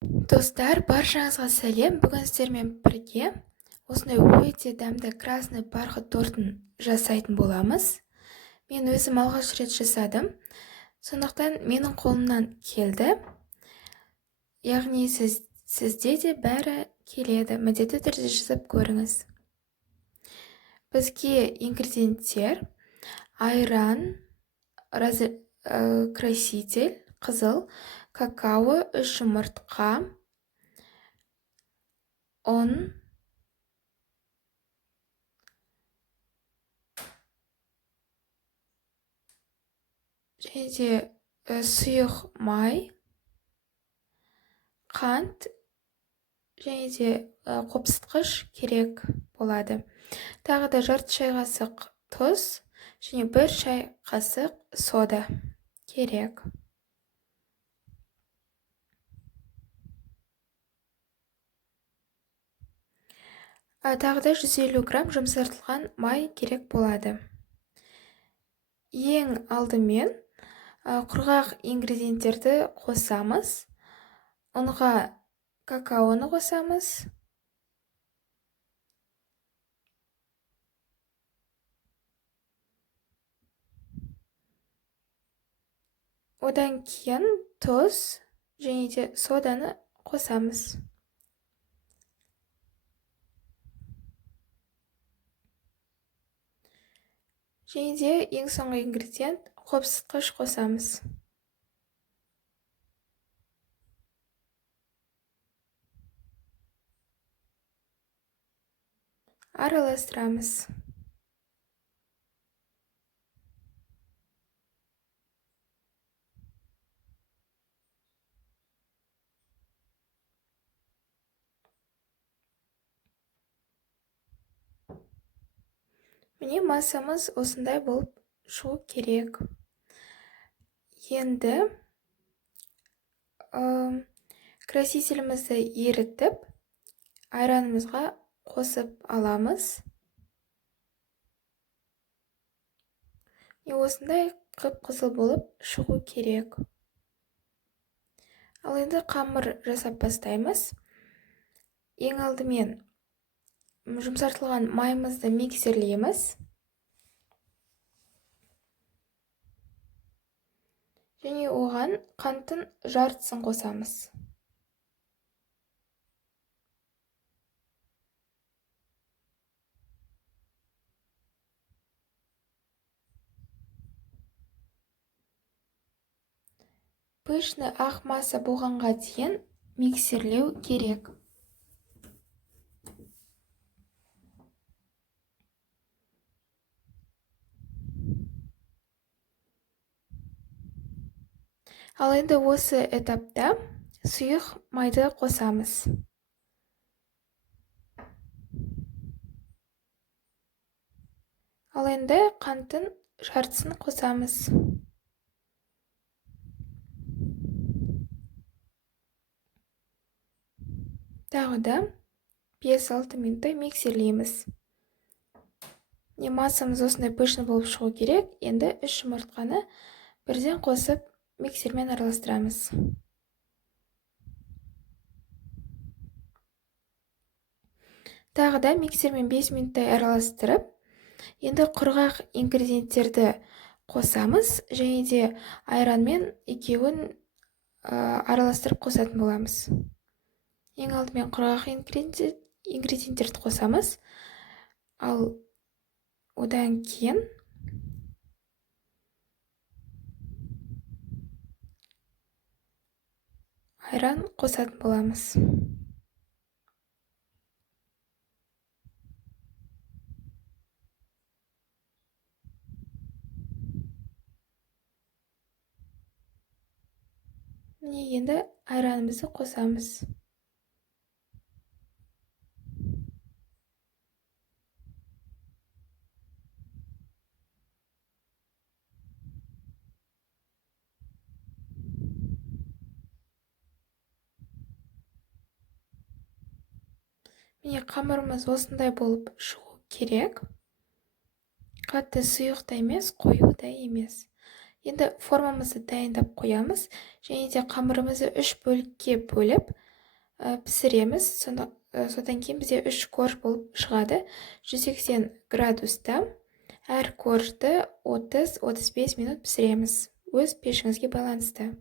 Достар, баршаңызға сәлем. Бүгін сіздермен бірге осындай өте дәмді красный бархат тортын жасайтын боламыз. Мен өзім алғаш рет жасадым. Сондықтан менің қолымнан келді. Яғни сізде де бәрі келеді. Міндетті түрде жасап көріңіз. Бізге ингредиенттер: айран, краситель, қызыл, какао, 3 жұмыртқа, ұн, және де сұйық май, қант және де қопсытқыш керек болады. Тағы да жарты шай қасық тұз және 1 шай қасық сода керек. Тағы да 150 грамм жұмсартылған май керек болады. Ең алдымен құрғақ ингредиенттерді қосамыз. Ұнға какаоны қосамыз. Одан кейін тұз және де соданы қосамыз. Және де ең соңғы ингредиент қопсытқыш қосамыз. Араластырамыз. Міне массамыз осындай болып шығу керек. Енді красителімізді ерітіп, айранымызға қосып аламыз. Осындай қып-қызыл болып шығу керек. Ал енді қамыр жасап бастаймыз. Ең алдымен жұмсартылған майымызды миксерлейміз. Және оған қанттың жартысын қосамыз. Пышный ақ масса болғанға дейін миксерлеу керек. Ал енді осы этапта сұйық майды қосамыз. Ал енді қанттың жартысын қосамыз. Тағы да 5-6 минуттай миксерлейміз. Массамыз осындай пышный болып шығу керек. Енді 3 жұмыртқаны бірден қосып миксермен араластырамыз. Тағы да миксермен 5 минуттай араластырып, енді құрғақ ингредиенттерді қосамыз, және де айранмен екеуін араластырып қосатын боламыз. Ең алдымен құрғақ ингредиенттерді қосамыз, ал одан кейін айран қосатын боламыз. Міне енді айранымызды қосамыз. Міне қамырымыз осындай болып шығу керек. Қатты сұйық та емес, қою да емес. Енді формамызды дайындап қоямыз, және де қамырымызды 3 бөлікке бөліп, пісіреміз. Содан кейін бізде 3 корж болып шығады. 180 градуста әр коржды 30-35 минут пісіреміз. Өз пешіңізге байланысты.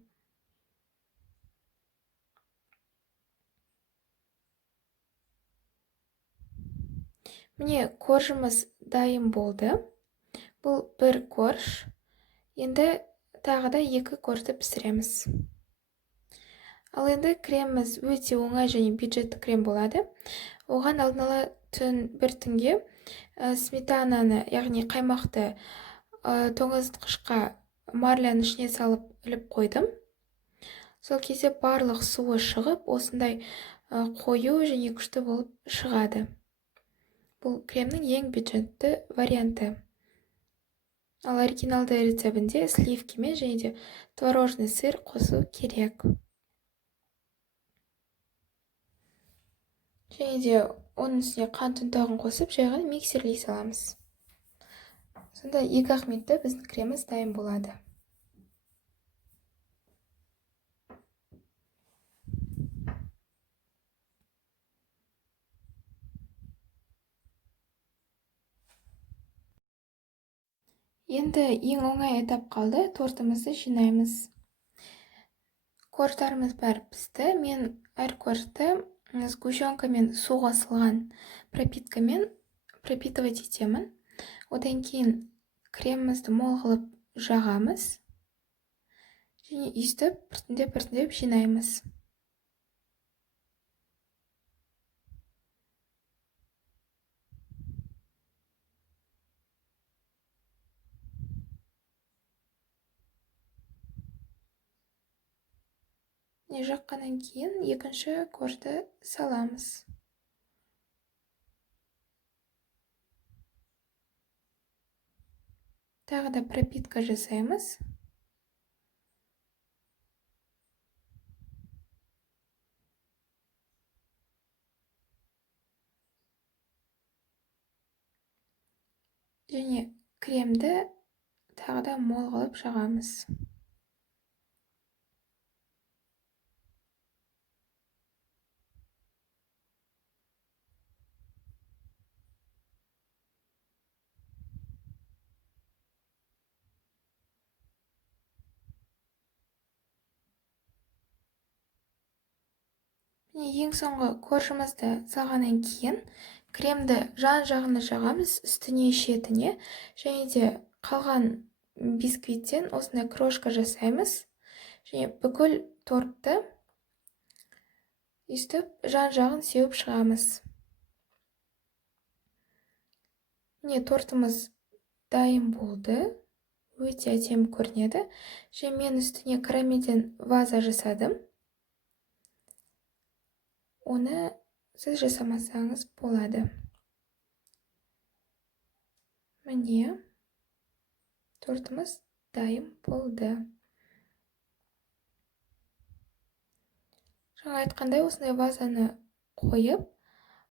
Міне, коржымыз дайын болды. Бұл бір корж. Енді тағы да 2 коржды пісіреміз. Ал енді креміміз өте оңай және бюджетті крем болады. Оған алдын ала бір түнге сметананы, яғни қаймақты тоңазытқышқа марляның ішіне салып іліп қойдым. Сол кезде барлық суы шығып, осындай қою және күшті болып шығады. Бұл кремнің ең бюджетті варианты. Ал оригиналды рецебінде сливкімен және де творожный сыр қосу керек. Және де оның үстіне қант ұнтағын қосып, жай ғана миксерлей саламыз. Сонда 2-ақ минутта біздің креміміз дайын болады. Енді ең оңай этап қалды, тортымызды жинаймыз. Корждарымыз бәрі пісті. Мен әр коржды сгущенкамен су қосылған пропиткамен пропитывать етемін. Одан кейін кремімізді мол қылып жағамыз. Және үстіп біртіндеп жинаймыз. Жаққаннан кейін екінші коржды саламыз. Тағы да пропитка жасаймыз. Және кремді тағы да мол қылып жағамыз. Ең соңғы коржымызды салғаннан кейін кремді жан-жағына жағамыз, үстіне шетіне, және де қалған бисквиттен осындай крошка жасаймыз. Және бүкіл тортты үстіп жан-жағын сеуіп шығамыз. Міне, тортымыз дайын болды. Өте әдемі көрінеді. Және мен үстіне карамельден ваза жасадым. Оны сіз жасамасаңыз болады. Міне, тортымыз дайын болды. Жаңа айтқандай, осындай вазаны қойып,